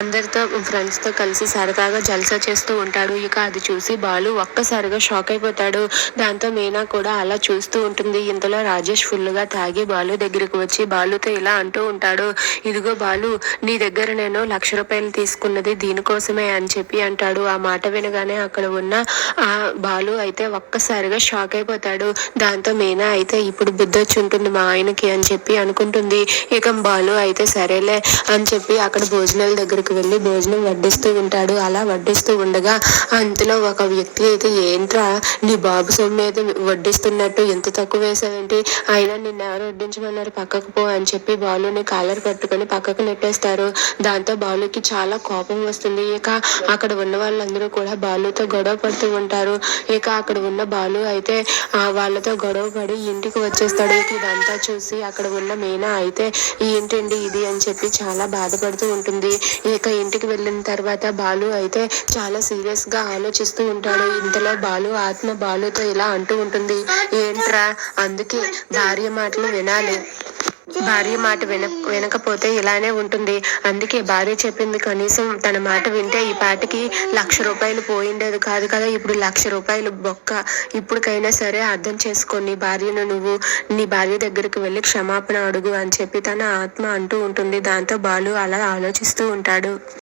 అందరితో ఫ్రెండ్స్‌తో కలిసి సరదాగా జల్సా చేస్తూ ఉంటాడు. ఇక అది చూసి బాలు ఒక్కసారిగా షాక్ అయిపోతాడు. దాంతో మీనా కూడా అలా చూస్తూ ఉంటుంది. ఇంతలో రాజేష్ ఫుల్లుగా తాగి బాలు దగ్గరికి వచ్చి బాలుతో ఇలా అంటూ ఉంటాడు. "ఇదిగో బాలు, నీ దగ్గర నేను ₹1,00,000 తీసుకున్నది దీనికోసమే" అని చెప్పి అంటాడు. ఆ మాట వినగానే అక్కడ ఉన్న బాలు అయితే ఒక్కసారిగా షాక్ అయిపోతాడు. దాంతో మీనా అయితే ఇప్పుడు బుద్ధొచ్చి ఉంటుంది మా ఆయనకి అని చెప్పి అనుకుంటుంది. ఇక బాలు అయితే సరేలే అని చెప్పి అక్కడ భోజనాల దగ్గరికి వెళ్ళి భోజనం వడ్డిస్తూ ఉంటాడు. అలా వడ్డిస్తూ ఉండగా అంతలో ఒక వ్యక్తి అయితే, "ఏంట్రా, నీ బాబు సొమ్ము అయితే వడ్డిస్తున్నట్టు ఎంత తక్కువ వేసావేంటి? అయినా నిన్నెవరు వడ్డించమన్నారు, పక్కకు పో" అని చెప్పి బాలుని కాలర్ పట్టుకొని పక్కకు నెట్టేస్తారు. దాంతో బాలుకి చాలా కోపం వస్తుంది. ఇక అక్కడ ఉన్న వాళ్ళందరూ కూడా బాలుతో గొడవ పడుతూ ఉంటారు. ఇక అక్కడ ఉన్న బాలు అయితే వాళ్ళతో గొడవ పడి ఇంటికి వచ్చేస్తాడు. ఇక ఇదంతా చూసి అక్కడ ఉన్న మీనా అయితే, "ఏంటండి ఇది" అని చెప్పి చాలా బాధపడుతూ ఉంటుంది. ఇక ఇంటికి వెళ్ళిన తర్వాత బాలు అయితే చాలా సీరియస్ గా ఆలోచిస్తూ ఉంటాడు. ఇంతలో బాలు ఆత్మ బాలుతో ఇలా అంటూ ఉంటుంది. "ఏంట్రా, అందుకే భార్య మాటలు వినాలి. భార్య మాట వినకపోతే ఇలానే ఉంటుంది. అందుకే భార్య చెప్పింది, కనీసం తన మాట వింటే ఈ పాటికి ₹1,00,000 పోయిండేది కాదు కదా. ఇప్పుడు ₹1,00,000 బొక్క. ఇప్పటికైనా సరే అర్థం చేసుకో నీ భార్యను నువ్వు. నీ భార్య దగ్గరికి వెళ్ళి క్షమాపణ అడుగు" అని చెప్పి తన ఆత్మ అంటూ ఉంటుంది. దాంతో బాలు అలా ఆలోచిస్తూ ఉంటాడు.